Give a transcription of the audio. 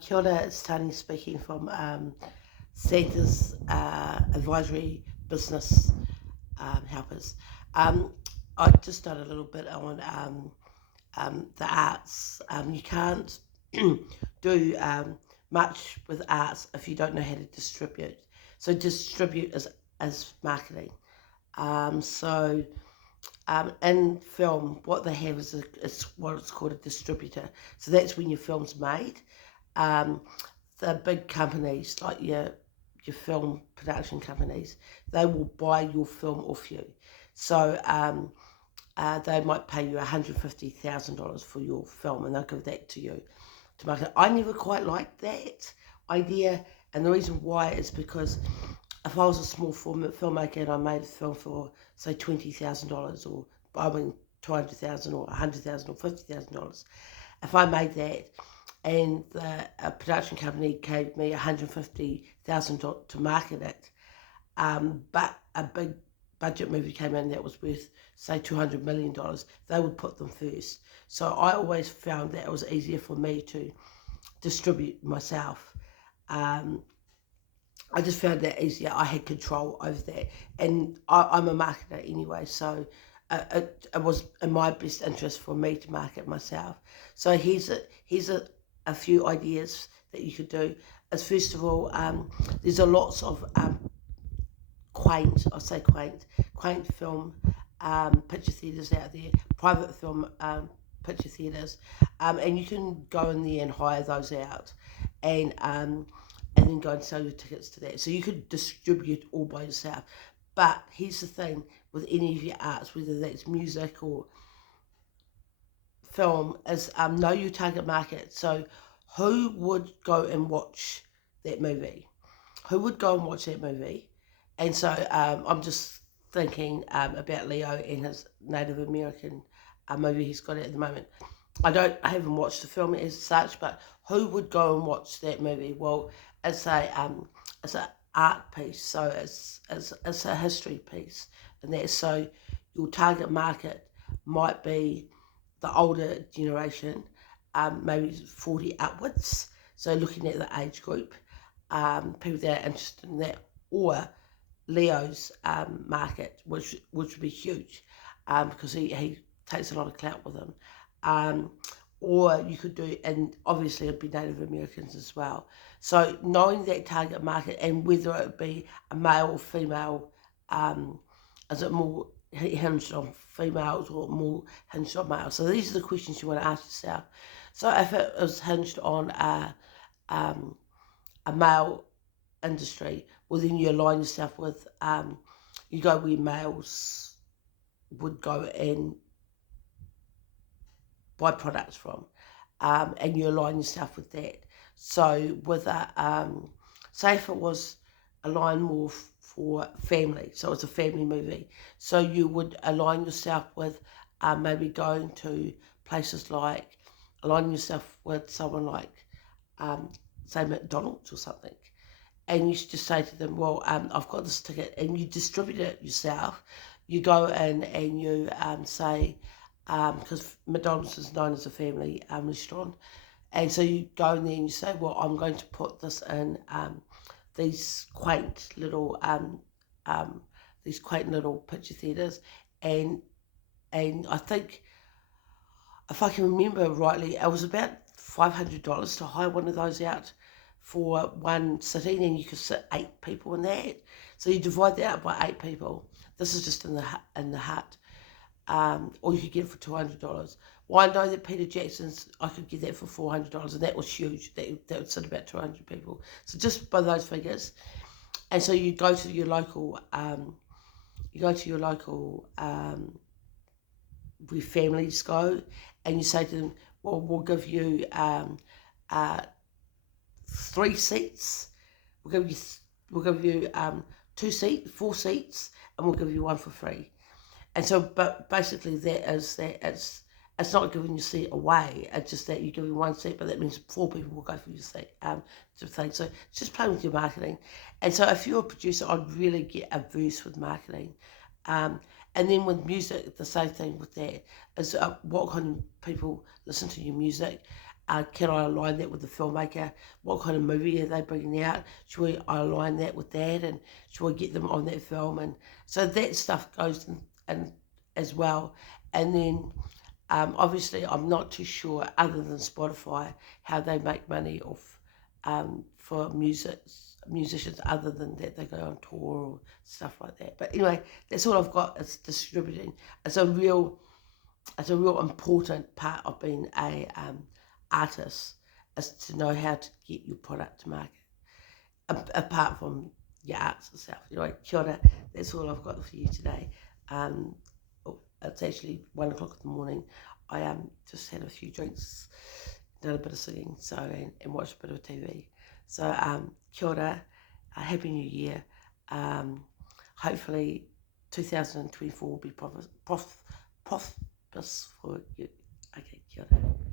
Kia ora, it's Tony speaking from Santa's Advisory Business Helpers. Um, I just done a little bit on the arts. You can't do much with arts if you don't know how to distribute. So distribute is marketing. In film, what they have is what it's called a distributor. So that's when your film's made. Um, the big companies like your film production companies, they will buy your film off you. So they might pay you $150,000 for your film, and they'll give that to you to market. I never quite liked that idea, and the reason why is because if I was a small filmmaker and I made a film for say $20,000, or I mean 200,000 or 100,000 or $50,000, if I made that and the production company gave me 150,000 to market it, but a big budget movie came in that was worth say $200 million, they would put them first. So I always found that it was easier for me to distribute myself. Um, I just found that easier. I had control over that, and I'm a marketer anyway, so it was in my best interest for me to market myself. So here's a few ideas that you could do. As first of all, there's a lots of quaint film picture theatres out there, private film picture theatres, and you can go in there and hire those out, and then go and sell your tickets to that. So you could distribute all by yourself. But here's the thing with any of your arts, whether that's music or film, is know your target market. So who would go and watch that movie? Who would go and watch that movie? And so I'm just thinking about Leo and his Native American movie he's got at the moment. I haven't watched the film as such, but who would go and watch that movie? Well, it's an art piece, so it's a history piece, and that so your target market might be the older generation, maybe 40 upwards. So looking at the age group, people that are interested in that, or Leo's market, which would be huge, because he takes a lot of clout with him. Um, or you could do, and obviously it'd be Native Americans as well. So knowing that target market and whether it would be a male or female, is it more hinged on females or more hinged on males? So these are the questions you want to ask yourself. So if it was hinged on a male industry, well then you align yourself with, you go where males would go and buy products from, and you align yourself with that. So with say if it was aligned more for family, so it's a family movie, so you would align yourself with maybe going to places like, aligning yourself with someone like, say McDonald's or something, and you should just say to them, well, I've got this ticket, and you distribute it yourself. You go in and you say, because McDonald's is known as a family restaurant, and so you go in there and you say, well, I'm going to put this in these quaint little picture theatres, and I think, if I can remember rightly, it was about $500 to hire one of those out for one sitting, and you could sit 8 people in that. So you divide that up by 8 people. This is just in the hut. Or you could get it for $200. Well, I know that Peter Jackson's, I could get that for $400, and that was huge. That would sit about 200 people. So just by those figures, and so you go to your local, where families go, and you say to them, well, we'll give you 3 seats. We'll give you 4 seats, and we'll give you one for free. And so, but basically that is that it's not giving your seat away. It's just that you're giving one seat, but that means 4 people will go for your seat. So it's just playing with your marketing. And so if you're a producer, I'd really get averse with marketing. And then with music, the same thing with that is what kind of people listen to your music. Can I align that with the filmmaker? What kind of movie are they bringing out? Should I align that with that? And should I get them on that film? And so that stuff goes in as well. And then obviously I'm not too sure, other than Spotify, how they make money off for musicians, other than that they go on tour or stuff like that. But anyway, that's all I've got is distributing. It's a real important part of being a artist, is to know how to get your product to market, apart from your arts itself. Anyway, kia ora, that's all I've got for you today. It's actually 1 o'clock in the morning. I just had a few drinks, done a bit of singing, so and watched a bit of TV. So kia ora, happy new year. Hopefully 2024 will be prosperous for you. Okay, kia ora.